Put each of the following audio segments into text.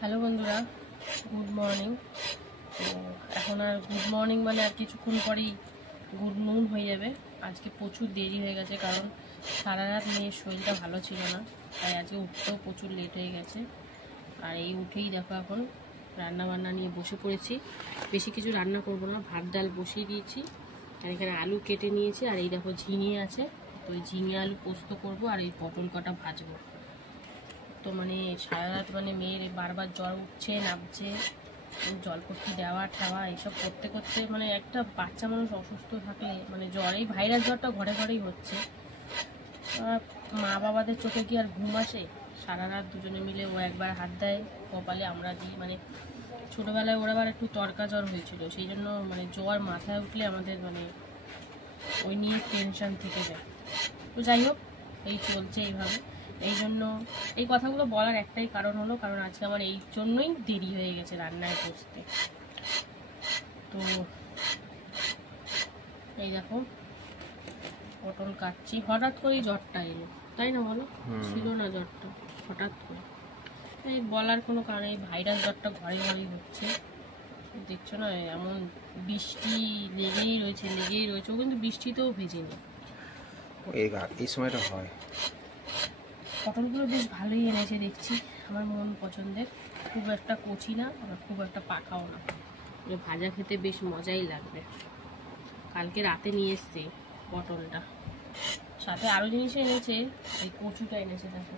Hello বন্ধুরা, good morning. তো এখন আর গুড মর্নিং মানে আর কিছুক্ষণ পরেই গুড নুন হয়ে যাবে। আজকে প্রচুর দেরি হয়ে গেছে, কারণ সারা রাত মেয়ের শরীরটা ভালো ছিল না, তাই আজকে উঠতেও প্রচুর লেট হয়ে গেছে। আর এই উঠেই দেখো এখন রান্না বান্না নিয়ে বসে পড়েছি। বেশি কিছু রান্না করব না, ভাত ডাল বসিয়ে দিয়েছি। আর এখানে আলু কেটে নিয়েছি, আর এই দেখো ঝিঙে আছে, তো ওই ঝিঙে আলু পোস্ত করব, আর এই পটল কটা ভাজবো। তো মানে সারা রাত মানে মেয়ের বারবার জ্বর উঠছে নামছে, জলপট্টি দেওয়া ঠাওয়া এইসব করতে করতে মানে একটা বাচ্চা মানুষ অসুস্থ থাকলে মানে জ্বর, এই ভাইরাস জ্বরটা ঘরে ঘরেই হচ্ছে। মা বাবাদের চোখে কি আর ঘুম আসে? সারা রাত দুজনে মিলে ও একবার হাত দেয় কপালে, আমরা দিই। মানে ছোটোবেলায় ওরা আবার একটু তরকা জ্বর হয়েছিল, সেই জন্য মানে জ্বর মাথায় উঠলে আমাদের মানে ওই নিয়ে টেনশন থেকে যায়। তো যাই হোক, এই চলছে এইভাবে। এই জন্য এই কথাগুলো বলার একটাই কারণ হলো, কারণ আজকে আমার এই জন্যই দেরি হয়ে গেছে রান্নায় বসতে। তো এই দেখো পটল কাটছি, হঠাৎ করেই জ্বরটা এলো, তাই না বলো? ছিল না জ্বরটা, হঠাৎ করে। এই বলার কোনো কারণ, এই ভাইরাস জ্বরটা ঘরে ঘরেই হচ্ছে, দেখছো না? এমন বৃষ্টি লেগেই রয়েছে। ও কিন্তু বৃষ্টিতেও ভেজেনি, এই সময়টা হয়। পটলগুলো বেশ ভালোই এনেছে দেখছি, আমার মন পছন্দের। খুব একটা কচি না, আবার খুব একটা পাকাও না, ভাজা খেতে বেশ মজাই লাগবে। কালকে রাতে নিয়ে এসছে পটলটা, সাথে আরও জিনিস এনেছে, এই কচুটা এনেছে। দেখো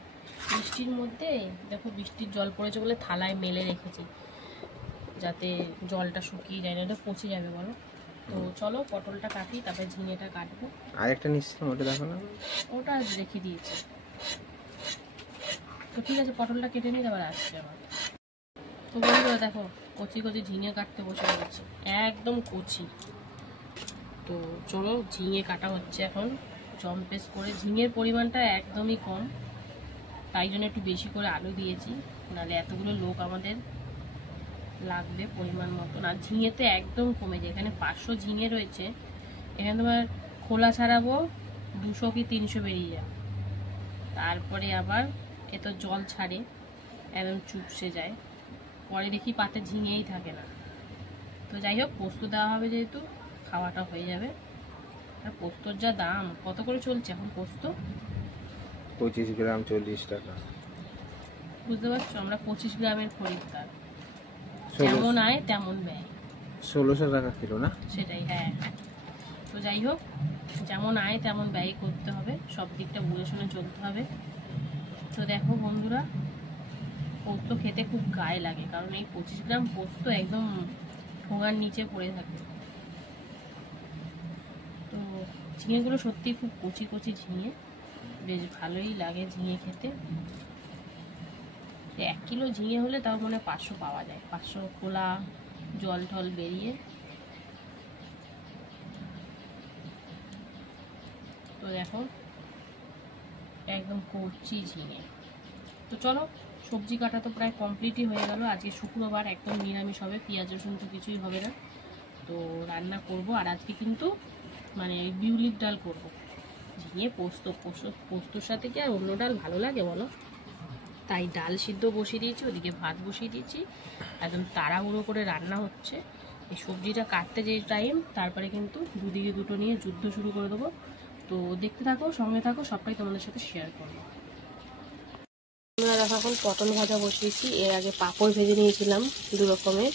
বৃষ্টির মধ্যে, দেখো বৃষ্টির জল পড়েছে বলে থালায় মেলে রেখেছি, যাতে জলটা শুকিয়ে যায়, না এটা পচে যাবে বলো। তো চলো পটলটা কাটি, তারপরে ঝিঙেটা কাটবো। আরেকটা নিচ্ছিলাম, ওটা দেখো না, ওটা রেখে দিয়েছি। তো ঠিক আছে, পটলটা কেটে নিয়ে আবার আসছে আবার। তো বন্ধুরা দেখো, কচি কচি ঝিঙে কাটতে বসে গেছে, একদম কচি। তো চলো ঝিঙে কাটা হচ্ছে এখন জম্পেস করে। ঝিঙের পরিমাণটা একদমই কম, তাই জন্য একটু বেশি করে আলু দিয়েছি, নাহলে এতগুলো লোক আমাদের লাগবে পরিমাণ মতন। আর ঝিঙে তো একদম কমে যায়, এখানে 500 ঝিঙে রয়েছে, এখানে তোমার খোলা ছাড়াবো 200 কি 300 বেরিয়ে যায়। তারপরে আবার এ তো জল ছাড়ে, একদম চুপসে যায়, পরে দেখি পাতে ঝিঙেই থাকে না। তো যাই হোক, পোস্ত দেওয়া হবে যেহেতু, খাওয়াটা হয়ে যাবে। আর পোস্তর যা দাম, কত করে চলছে এখন পোস্ত? 25 গ্রাম 40 টাকা। বুঝতে পারছো, আমরা 25 গ্রামের খরিদ্দার, যেমন আয় তেমন ব্যয়। 1600 টাকা কিলো না? সেটাই, হ্যাঁ। তো যাই হোক, যেমন আয় তেমন ব্যয় করতে হবে, সব দিকটা বুঝে শুনে চলতে হবে। তো দেখো বন্ধুরা, পোস্ত খেতে খুব গায়ে লাগে, কারণ এই 25 গ্রাম পোস্ত একদম ঠোঙার নিচে পড়ে থাকে। তো ঝিঙেগুলো সত্যি খুব কচি কচি ঝিঙে, বেশ ভালোই লাগে ঝিঙে খেতে। 1 কিলো ঝিঙে হলে তাও মনে 500 পাওয়া যায়, 500 খোলা জল টল বেরিয়ে। তো দেখো একদম কচি ঝিঙে। তো চলো, সবজি কাটা তো প্রায় কমপ্লিটই হয়ে গেল। আজকে শুক্রবার, একদম নিরামিষ হবে, পেঁয়াজ রসুন তো কিছুই হবে না। তো রান্না করব, আর আজকে কিন্তু মানে বিউলির ডাল করব। ঝিঙে পোস্তর সাথে কি আর অন্য ডাল ভালো লাগে বলো? তাই ডাল সিদ্ধ বসিয়ে দিয়েছি, ওদিকে ভাত বসিয়ে দিয়েছি, একদম তাড়াহুড়ো করে রান্না হচ্ছে। এই সবজিটা কাটতে যে টাইম, তারপরে কিন্তু দুদিকে দুটো নিয়ে যুদ্ধ শুরু করে দেবো। তো দেখতে থাকো, সঙ্গে থাকো, সবটাই তোমাদের সাথে শেয়ার করবো। আমরা এখন পটল ভাজা বসিয়েছি, এর আগে পাঁপড় ভেজে নিয়েছিলাম 2 রকমের,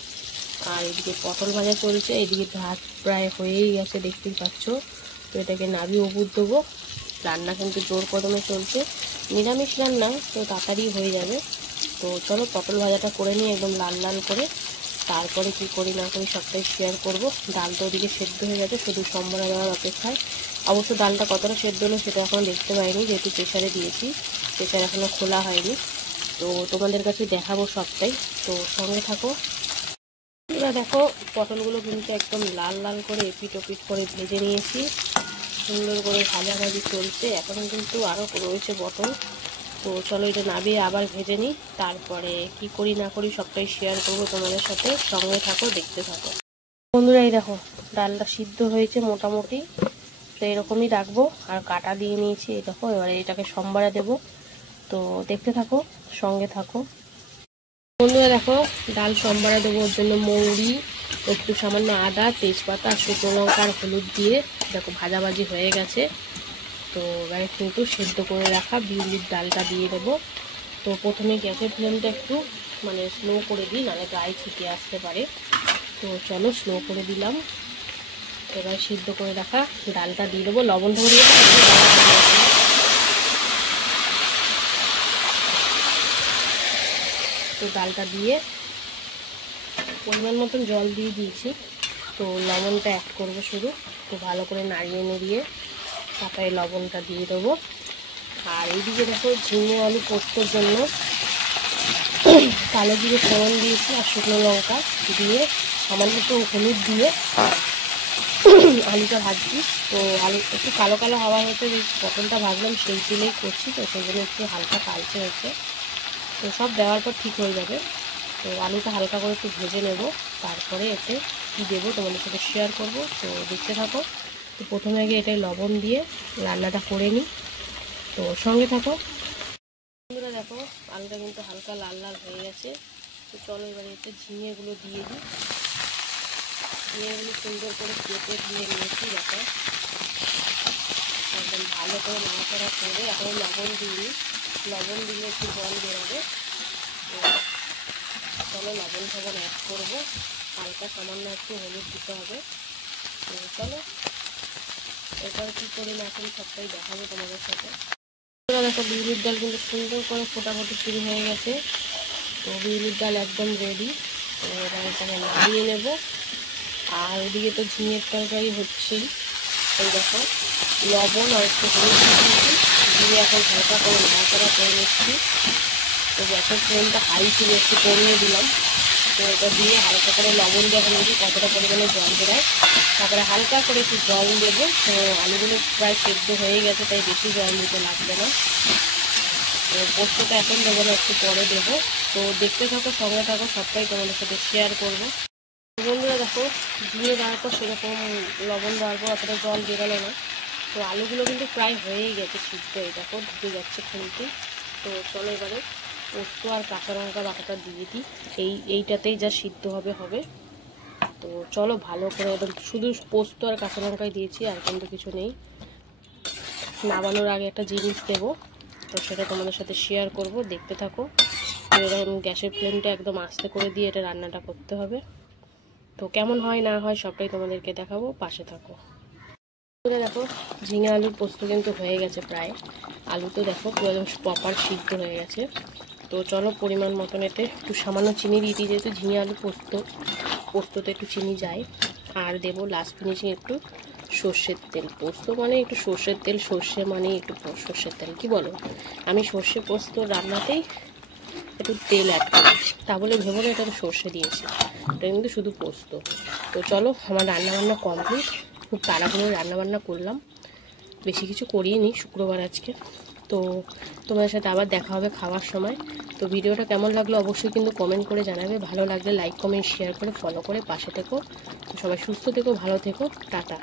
আর এদিকে পটল ভাজা চলছে। এদিকে ভাত প্রায় হয়েই গেছে, দেখতেই পাচ্ছ। তো এটাকে নাবিয়ে উপুর দেবো। রান্না কিন্তু জোর কদমে চলছে, নিরামিষ রান্না, তো তাড়াতাড়ি হয়ে যাবে। তো চলো পটল ভাজাটা করে নিই একদম লাল লাল করে, তারপরে কি করি না করি সবটাই শেয়ার করব। ডালটা ওদিকে সেদ্ধ হয়ে গেছে, শুধু সম্বরা দেওয়ার অপেক্ষায়। অবশ্য ডালটা কতটা সেদ্ধ হলো সেটা এখন দেখতে পাইনি, যেহেতু প্রেসারে দিয়েছি, প্রেসার এখনও খোলা হয়নি। তো তোমাদের কাছে দেখাবো সবটাই, তো সঙ্গে থাকো। এবার দেখো পটলগুলো কিন্তু একদম লাল লাল করে এপিট ওপিট করে ভেজে নিয়েছি, সুন্দর করে ভাজাভাজি চলছে। এখন কিন্তু আরও রয়েছে পটল। তো চলো এটা নামিয়ে আবার ভেজে নিই, তারপরে কি করি না করি সবটাই শেয়ার করবো তোমাদের সাথে, সঙ্গে থাকো, দেখতে থাকো বন্ধুরা। এই দেখো ডালটা সিদ্ধ হয়েছে মোটামুটি, তো এরকমই রাখবো। আর কাটা দিয়ে নিয়েছি, এই দেখো এবারে এটাকে সম্বারে দেবো। তো দেখতে থাকো, সঙ্গে থাকো। বন্ধুরা দেখো ডাল সম্বারে দেবো, ওর জন্য মৌরি, একটু সামান্য আদা, তেজপাতা, শুকনো লঙ্কা আর হলুদ দিয়ে দেখো ভাজাভাজি হয়ে গেছে। তো এবারে কিন্তু সেদ্ধ করে রাখা বিউলির ডালটা দিয়ে দেবো। তো প্রথমে গ্যাসের ফ্লেমটা একটু মানে স্লো করে দিই, নাহলে গায়ে ছিটে আসতে পারে। তো চলো স্লো করে দিলাম। এবার সিদ্ধ করে রাখা ডালটা দিয়ে দেবো, লবণ ধরে তো ডালটা দিয়ে পরিমাণ মতন জল দিয়ে দিয়েছি। তো লবণটা অ্যাড করবো শুধু, তো ভালো করে নাড়িয়ে নেড়িয়ে তারপরে লবণটা দিয়ে দেবো। আর এইদিকে দেখো ঝিঙে আলু পোস্তর জন্য কালো জিরে ফোড়ন দিয়েছি আর শুকনো লঙ্কা দিয়ে সামান্য একটু হলুদ দিয়ে আলুটা ভাজছি। তো আলু একটু কালো কালো হওয়া হয়েছে, পটলটা ভাজলাম সেই তেলেই করছি, তো সেই জন্য একটু হালকা কালচে হয়েছে। তো সব দেওয়ার পর ঠিক হয়ে যাবে। তো আলুটা হালকা করে একটু ভেজে নেব, তারপরে এতে কী দেবো তোমাদের সাথে শেয়ার করব। তো দেখতে থাকো। তো প্রথমে আগে এটাই লবণ দিয়ে রান্নাটা করে নিই, তো সঙ্গে থাকো। বন্ধুরা দেখো আলুটা কিন্তু হালকা লাল লাল হয়ে গেছে। তো চলো এবারে এতে ঝিঙেগুলো দিয়ে দিই। ঝিঙেগুলো সুন্দর করে কেটে দিয়ে নিয়েছি দেখো, একদম ভালো করে নাড়াচাড়া করে। এখন লবণ দিই, লবণ দিলে একটু জল বেরোবে। তো চলো লবণ ফবন অ্যাড করবো, হালকা সামান্য একটু হলুদ দিতে হবে। তো চলো এরপর কী করে না করি সবটাই দেখাবো তোমাদের সাথে। দেখো বিউলির ডাল কিন্তু সুন্দর করে ফোটাফুটি শুরু হয়ে গেছে। তো বিউলির ডাল একদম রেডি। তো এবার এখানে নামিয়ে নেব। আর ওদিকে তো ঝিঙের তরকারি হচ্ছেই। এই দেখো লবণ আর একটু হলুদ দিয়েছি, দিয়ে এখন হালকা করে নাড়াচাড়া করে নিচ্ছি। তো গ্যাসের ফ্লেমটা হাই ছিল, একটু কমিয়ে দিলাম। তো এটা দিয়ে হালকা করে লবণ দিয়ে এখন দেখি কতটা পরিমাণে জল বেরোয়, তারপরে হালকা করে একটু জল দেবো। তো আলুগুলো প্রায় সেদ্ধ হয়ে গেছে, তাই বেশি জল দিতে লাগবে না। তো পোস্তটা এখন দেবো না, একটু পরে দেবো। তো দেখতে থাকো, সঙ্গে থাকো, সবটাই তোমাদের সাথে শেয়ার করবো। বন্ধুরা দেখো ঝিঙে দেওয়ার পর সেরকম লবণ দেওয়ার পর অতটা জল বেরোলো না। তো আলুগুলো কিন্তু প্রায় হয়েই গেছে সিদ্ধ, এই দেখো ঢুকে যাচ্ছে খুলতে। তো চলো এবারে পোস্ত আর কাঁচা লঙ্কা বাটাটা দিয়ে দিই, এইটাতেই যা সিদ্ধ হবে। তো চলো ভালো করে একদম শুধু পোস্ত আর কাঁচা লঙ্কাই দিয়েছি, আর কিন্তু কিছু নেই। নামানোর আগে একটা জিনিস দেবো, তো সেটা তোমাদের সাথে শেয়ার করব, দেখতে থাকো। তো এরকম গ্যাসের ফ্লেমটা একদম আস্তে করে দিয়ে এটা রান্নাটা করতে হবে। তো কেমন হয় না হয় সবটাই তোমাদেরকে দেখাবো, পাশে থাকো। দেখো ঝিঙে আলুর পোস্ত কিন্তু হয়ে গেছে প্রায়। আলু তো দেখো পুরো একদম প্রপার সিদ্ধ হয়ে গেছে। তো চলো পরিমাণ মতন এতে একটু সামান্য চিনি দিয়ে দিই, যেহেতু ঝিঙে আলু পোস্ততে একটু চিনি যায়। আর দেবো লাস্ট ফিনিশিং একটু সর্ষের তেল। পোস্ত মানে একটু সর্ষের তেল, সর্ষে মানে একটু সর্ষের তেল, কি বলো? আমি সর্ষে পোস্ত রান্নাতেই একটু তেল অ্যাড করি, তা বলে ভেবো না এটা তো সর্ষে দিয়েছি, এটা কিন্তু শুধু পোস্ত। তো চলো আমার রান্নাবান্না কমপ্লিট, খুব তাড়াহুড়ো রান্নাবান্না করলাম, বেশি কিছু করিনি, শুক্রবার আজকে। তো তোমাদের সাথে আবার দেখা হবে খাওয়ার সময়। তো ভিডিওটা কেমন লাগলো অবশ্যই কিন্তু কমেন্ট করে জানাবে, ভালো লাগলে লাইক কমেন্ট শেয়ার করে ফলো করে পাশে থেকো। তো সবাই সুস্থ থেকো, ভালো থেকো, টাটা।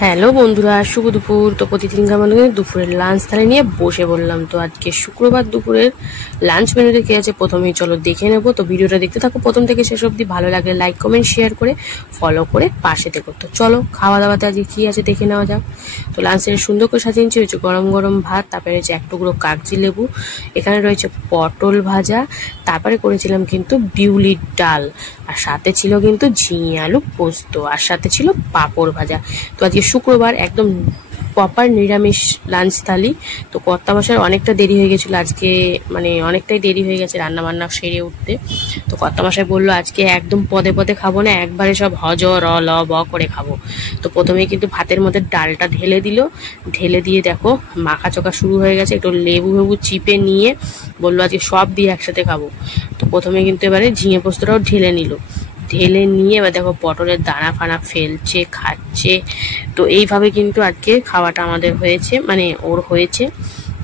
হ্যালো বন্ধুরা, শুভ দুপুর। তো প্রতিদিনকার মতো দুপুরের লাঞ্চ থালি নিয়ে বসে বললাম। তো আজকে শুক্রবার দুপুরের লাঞ্চ মেনুতে কী আছে প্রথমেই চলো দেখে নেবো। তো ভিডিওটা দেখতে থাকো প্রথম থেকে শেষ অবধি, ভালো লাগলে লাইক কমেন্ট শেয়ার করে ফলো করে পাশে থেকো। তো চলো খাওয়া দাওয়াতে আজকে কী আছে দেখে নেওয়া যাক। তো লাঞ্চের সুন্দর করে সাজিয়ে নিচ্ছি, হচ্ছে গরম গরম ভাত, তারপরে রয়েছে এক টুকরো কাগজি লেবু, এখানে রয়েছে পটল ভাজা, তারপরে করেছিলাম কিন্তু বিউলির ডাল, আর সাথে ছিল কিন্তু ঝিঙে আলু পোস্ত, আর সাথে ছিল পাঁপড় ভাজা। তো আজকে শুক্রবার একদম প্রপার নিরামিষ লাঞ্চ থালি। তো কর্তামশাইয়ের অনেকটা দেরি হয়ে গেছিলো আজকে, মানে অনেকটাই দেরি হয়ে গেছে রান্না বান্না সেরে উঠতে। তো কর্তামশাই বললো আজকে একদম পদে পদে খাবো না, একবারে সব হজ র ল ব করে খাবো। তো প্রথমে কিন্তু ভাতের মধ্যে ডালটা ঢেলে দিল, ঢেলে দিয়ে দেখো মাখা চোখা শুরু হয়ে গেছে। একটু লেবু ফেবু চিপে নিয়ে বললো আজকে সব দিয়ে একসাথে খাবো। তো প্রথমে কিন্তু এবারে ঝিঙে পোস্তটাও ঢেলে নিল, ঢেলে নিয়ে এবার দেখো পটলের দানা ফানা ফেলছে, খাচ্ছে। তো এইভাবে কিন্তু আজকে খাওয়াটা আমাদের হয়েছে, মানে ওর হয়েছে।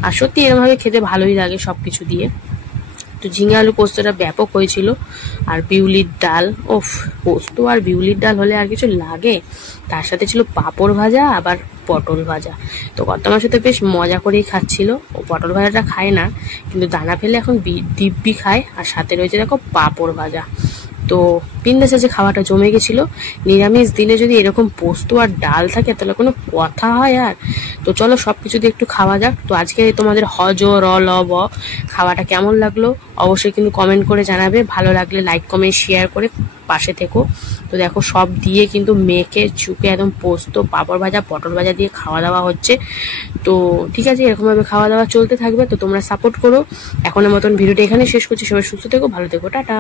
আর সত্যি এরকমভাবে খেতে ভালোই লাগে সব কিছু দিয়ে। তো ঝিঙে আলু পোস্তটা ব্যাপক হয়েছিল। আর বিউলির ডাল, ওফ পোস্ত আর বিউলির ডাল হলে আর কিছু লাগে। তার সাথে ছিল পাঁপড় ভাজা, আবার পটল ভাজা। তো কর্তামার সাথে বেশ মজা করেই খাচ্ছিল। ও পটল ভাজাটা খায় না, কিন্তু দানা ফেলে এখন দিব্যি খায়। আর সাথে রয়েছে দেখো পাঁপড় ভাজা। তো বিন্দাস আছে, খাওয়াটা জমে গেছিল। নিরামিষ দিনে যদি এরকম পোস্ত আর ডাল থাকে তাহলে কোনো কথা হয় আর? তো চলো সবকিছু দিয়ে একটু খাওয়া যাক। তো আজকে তোমাদের হজ র ল ব খাওয়াটা কেমন লাগলো অবশ্যই কিন্তু কমেন্ট করে জানাবে। ভালো লাগলে লাইক কমেন্ট শেয়ার করে পাশে থেকো। তো দেখো সব দিয়ে কিন্তু মেখে চুকে একদম পোস্ত, পাঁপড় ভাজা, পটল ভাজা দিয়ে খাওয়া দাওয়া হচ্ছে। তো ঠিক আছে, এরকমভাবে খাওয়া দাওয়া চলতে থাকবে। তো তোমরা সাপোর্ট করো। এখনের মতন ভিডিওটা এখানে শেষ করছি। সবাই সুস্থ থেকো, ভালো থেকো, টাটা।